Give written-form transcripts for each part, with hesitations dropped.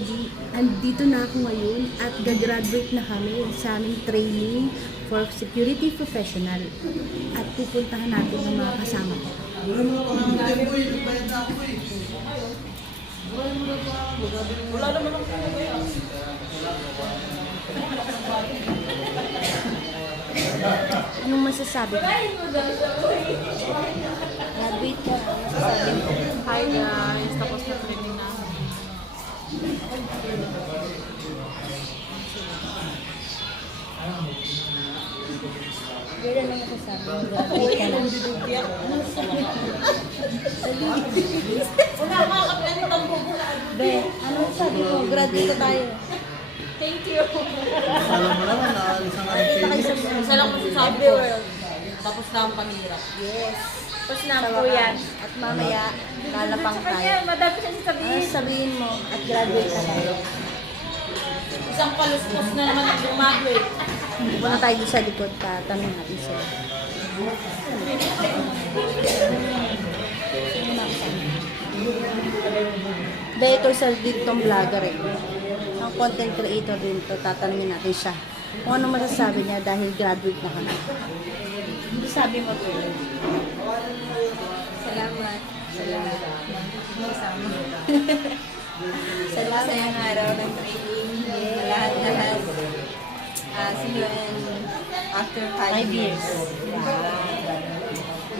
Lodi, andito na ako ngayon at gagraduate na kami sa aming training for security professional at pupuntahan natin ang mga kasama ko. Anong masasabi ko? Graduate ka, anong masasabi mo? Hi guys, tapos na training na. Girl, anong masasabi mo? Graduate ka na. Be, anong masasabi mo? Graduate ka tayo. Thank you. Alam mo naman, naalis ang ating training. Isa lang masasabi ko. Tapos na ang panghirap. Yes. Tapos na po yan. At mamaya, lalapang tayo. Madami siya Ano sasabihin. sabihin mo? At graduate na tayo. Isang paluspos na naman ang graduate. Punta tayo doon sa likod pa. Tanong natin sila. Dahil ito sa ditong vlogger eh. Ang content creator din to. Tatanungin natin siya. Kung ano masasabi niya dahil graduate na kami. Sabi mo po. Salamat. Salamat. Kasama. Salamat. Masayang araw ng training. Lahat-lahat. See you after 5 years.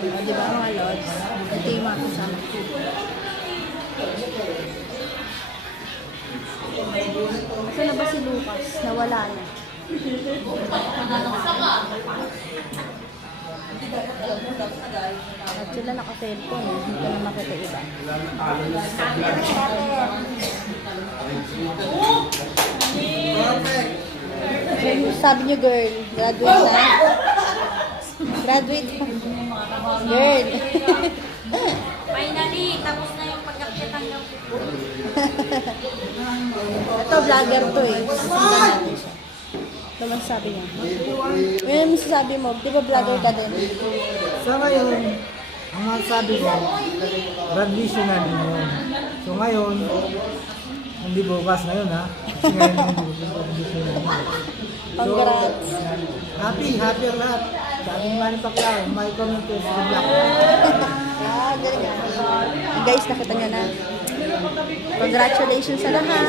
Di ba mga lods? Ito yung mga kasama ko. Saan na ba si Lucas? Nawala na. At sila naka-cellphone eh. Hindi ko na makita iba. Ano sabi niyo, girl? Graduate na? Graduate na. Girl. Finally, tapos na yung pagkakitan niyo. Ito, vlogger to eh. Sundan natin siya. Ito man sabi niya. Ngayon mo sasabi mo, di ba vlogger ka din? Sa ngayon, ang masasabi ko, graduation na din yun. So ngayon, hindi bukas ngayon ha. Kasi ngayon hindi graduation na yun. So, Congrats. happy ang lahat. Sa aking Manny Pacquiao, may comment to sa black. Galing ah. Guys, nakita niya na. Congratulations sa lahat.